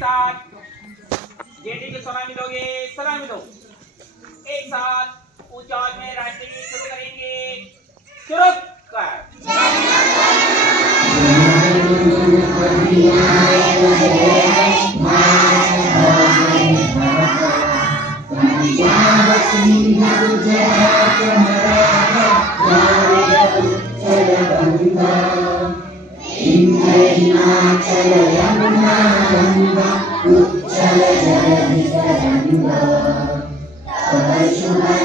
साथ। जेडी के सलामी मिलोगे सलामी मिलो। एक साथ ऊँचा में राष्ट्रीय शुरू करेंगे। शुरू कर। चल चल Thank you.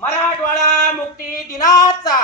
मराठवाडा मुक्ती दिनाचा.